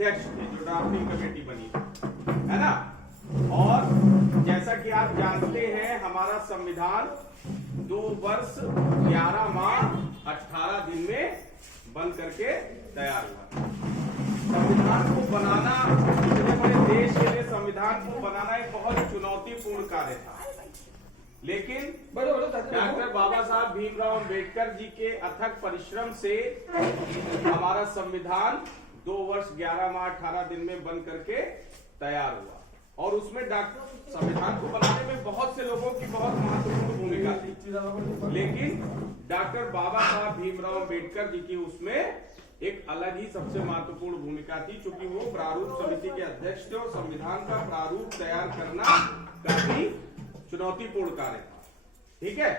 अध्यक्ष थे, जो ड्राफ्टिंग कमेटी बनी है ना। और जैसा कि आप जानते हैं हमारा संविधान 2 वर्ष 11 माह 18 दिन में बन करके तैयार हुआ। संविधान को बनाना, इतने बड़े देश के लिए संविधान को बनाना एक बहुत चुनौतीपूर्ण कार्य था, लेकिन डॉक्टर बाबा साहब भीमराव अंबेडकर जी के अथक परिश्रम से हमारा संविधान 2 वर्ष 11 माह 18 दिन में बन करके तैयार हुआ। और उसमें डॉक्टर संविधान को बनाने में बहुत से लोगों की बहुत महत्वपूर्ण भूमिका थी, लेकिन डॉक्टर बाबा साहब भीमराव अंबेडकर जी की उसमें एक अलग ही सबसे महत्वपूर्ण भूमिका थी, क्योंकि वो प्रारूप समिति के अध्यक्ष थे और संविधान का प्रारूप तैयार करना काफी चुनौतीपूर्ण कार्य था। ठीक है,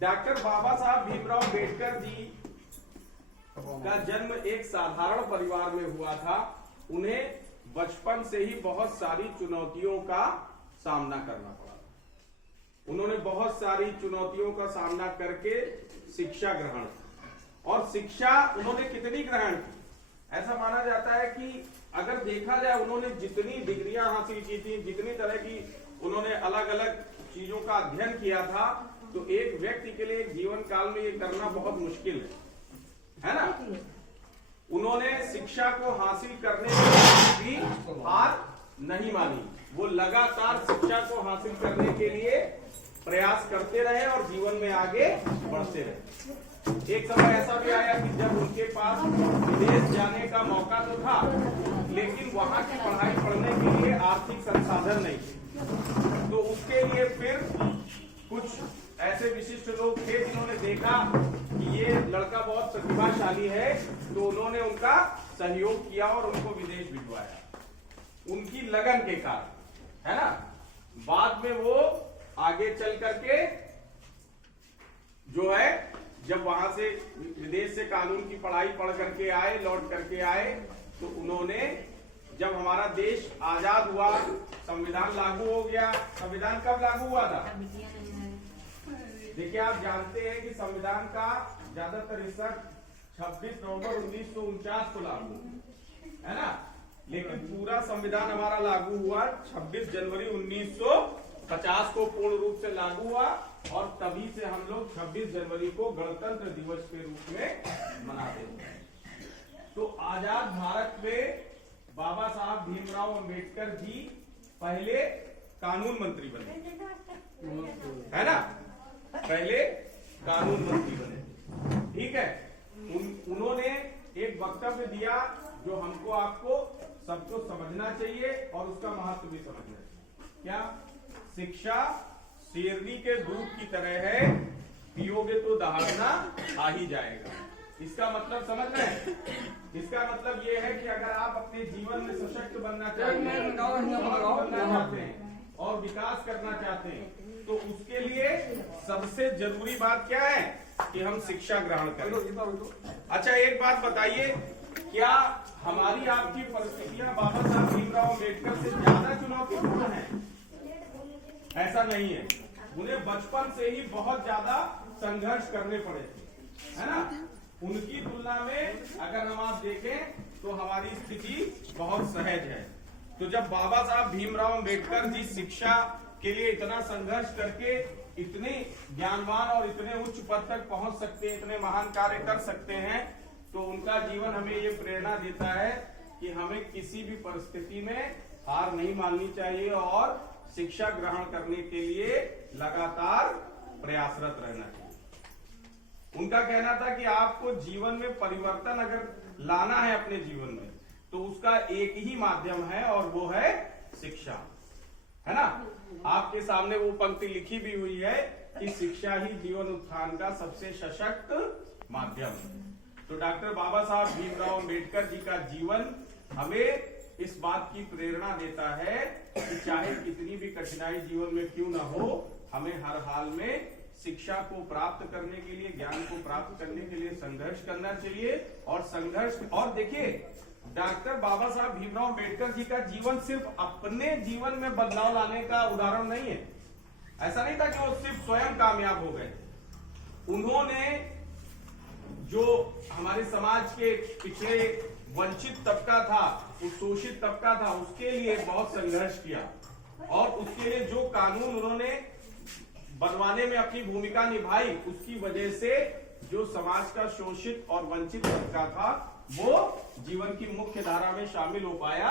डॉक्टर बाबा साहब भीमराव अंबेडकर जी का जन्म एक साधारण परिवार में हुआ था। उन्हें बचपन से ही बहुत सारी चुनौतियों का सामना करना पड़ा। उन्होंने बहुत सारी चुनौतियों का सामना करके शिक्षा ग्रहण की, और शिक्षा उन्होंने कितनी ग्रहण की, ऐसा माना जाता है कि अगर देखा जाए उन्होंने जितनी डिग्रियां हासिल की थी, जितनी तरह की उन्होंने अलग अलग चीजों का अध्ययन किया था, तो एक व्यक्ति के लिए जीवन काल में ये करना बहुत मुश्किल है ना। उन्होंने शिक्षा को हासिल करने के लिए भी हार नहीं मानी, वो लगातार शिक्षा को हासिल करने के लिए प्रयास करते रहे और जीवन में आगे बढ़ते रहे। एक समय ऐसा भी आया कि जब उनके पास विदेश जाने का मौका तो था, लेकिन वहां की पढ़ाई पढ़ने के लिए आर्थिक संसाधन नहीं थे। तो उसके लिए फिर कुछ ऐसे विशिष्ट लोग थे जिन्होंने देखा कि ये लड़का बहुत प्रतिभाशाली है, तो उन्होंने उनका सहयोग किया और उनको विदेश भिजवाया, उनकी लगन के कारण, है ना। बाद में वो आगे चल करके जो है, जब वहां से विदेश से कानून की पढ़ाई पढ़ करके आए, लौट करके आए, तो उन्होंने, जब हमारा देश आजाद हुआ, संविधान लागू हो गया। संविधान कब लागू हुआ था? देखिए, आप जानते हैं कि संविधान का ज्यादातर हिस्सा 26 नवंबर 1949 को लागू है ना, लेकिन पूरा संविधान हमारा लागू हुआ 26 जनवरी 1950 को पूर्ण रूप से लागू हुआ, और तभी से हम लोग 26 जनवरी को गणतंत्र दिवस के रूप में मनाते हैं। तो आजाद भारत में बाबा साहब भीमराव अंबेडकर जी पहले कानून मंत्री बने, है ना, पहले कानून मंत्री बने। ठीक है, उन्होंने एक वक्तव्य दिया जो हमको आपको सबको समझना चाहिए और उसका महत्व भी समझना चाहिए। क्या? शिक्षा शेरनी के दूध की तरह है, पियोगे तो दहाड़ना आ ही जाएगा। इसका मतलब समझ रहे हैं? इसका मतलब ये है कि अगर आप अपने जीवन में सशक्त बनना चाहते हैं और विकास करना चाहते हैं, तो उसके लिए सबसे जरूरी बात क्या है कि हम शिक्षा ग्रहण करें। अच्छा, एक बात बताइए, क्या हमारी आपकी परिस्थितियां बाबा साहब भीमराव अंबेडकर से ज्यादा चुनौतीपूर्ण है? ऐसा नहीं है। उन्हें बचपन से ही बहुत ज्यादा संघर्ष करने पड़े थे, है ना। उनकी तुलना में अगर हम आप देखें तो हमारी स्थिति बहुत सहज है। तो जब बाबा साहब भीमराव अंबेडकर जी शिक्षा के लिए इतना संघर्ष करके इतने ज्ञानवान और इतने उच्च पद तक पहुंच सकते हैं, इतने महान कार्य कर सकते हैं, तो उनका जीवन हमें ये प्रेरणा देता है कि हमें किसी भी परिस्थिति में हार नहीं माननी चाहिए और शिक्षा ग्रहण करने के लिए लगातार प्रयासरत रहना चाहिए। उनका कहना था कि आपको जीवन में परिवर्तन अगर लाना है अपने जीवन में, तो उसका एक ही माध्यम है और वो है शिक्षा, है ना। आपके सामने वो पंक्ति लिखी भी हुई है कि शिक्षा ही जीवन उत्थान का सबसे सशक्त माध्यम है। तो डॉक्टर बाबा साहब भीमराव अंबेडकर जी का जीवन हमें इस बात की प्रेरणा देता है कि चाहे कितनी भी कठिनाई जीवन में क्यों ना हो, हमें हर हाल में शिक्षा को प्राप्त करने के लिए, ज्ञान को प्राप्त करने के लिए संघर्ष करना चाहिए। और संघर्ष, और देखिए, डॉक्टर बाबा साहब भीमराव अंबेडकर जी का जीवन सिर्फ अपने जीवन में बदलाव लाने का उदाहरण नहीं है। ऐसा नहीं था कि वो सिर्फ स्वयं कामयाब हो गए। उन्होंने जो हमारे समाज के पिछड़े वंचित तबका था, उस शोषित तबका था, उसके लिए बहुत संघर्ष किया और उसके लिए जो कानून उन्होंने बनवाने में अपनी भूमिका निभाई, उसकी वजह से जो समाज का शोषित और वंचित तबका था वो जीवन की मुख्य धारा में शामिल हो पाया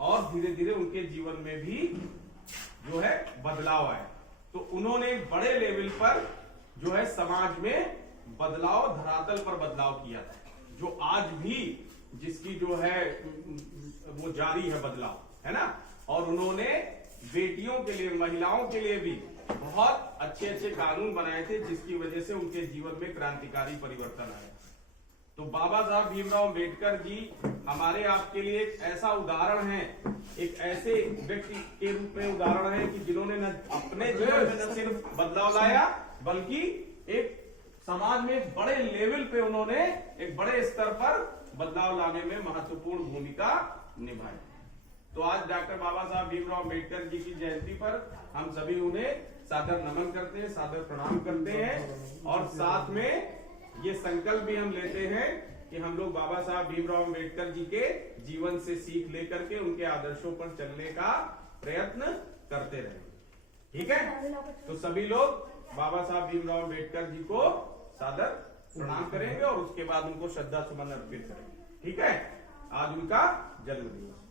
और धीरे धीरे उनके जीवन में भी जो है बदलाव आया। तो उन्होंने बड़े लेवल पर जो है समाज में बदलाव, धरातल पर बदलाव किया था, जो आज भी जिसकी जो है वो जारी है बदलाव, है ना। और उन्होंने बेटियों के लिए, महिलाओं के लिए भी बहुत अच्छे अच्छे कानून बनाए थे, जिसकी वजह से उनके जीवन में क्रांतिकारी परिवर्तन आया। तो बाबा साहब भीमराव अम्बेडकर जी हमारे आपके लिए एक ऐसा उदाहरण है, एक ऐसे व्यक्ति के रूप में उदाहरण है कि जिन्होंने न अपने जीवन में न सिर्फ बदलाव लाया, बल्कि एक समाज में बड़े लेवल पे उन्होंने एक बड़े स्तर पर बदलाव लाने में महत्वपूर्ण भूमिका निभाई। तो आज डॉक्टर बाबा साहब भीमराव अम्बेडकर जी की जयंती पर हम सभी उन्हें सादर नमन करते हैं, सादर प्रणाम करते हैं और साथ में ये संकल्प भी हम लेते हैं कि हम लोग बाबा साहब भीमराव अम्बेडकर जी के जीवन से सीख लेकर के उनके आदर्शों पर चलने का प्रयत्न करते रहें। ठीक है, तो सभी लोग बाबा साहब भीमराव अम्बेडकर जी को सादर प्रणाम करेंगे और उसके बाद उनको श्रद्धा सुमन अर्पित करेंगे। ठीक है, आज उनका जन्म दिवस।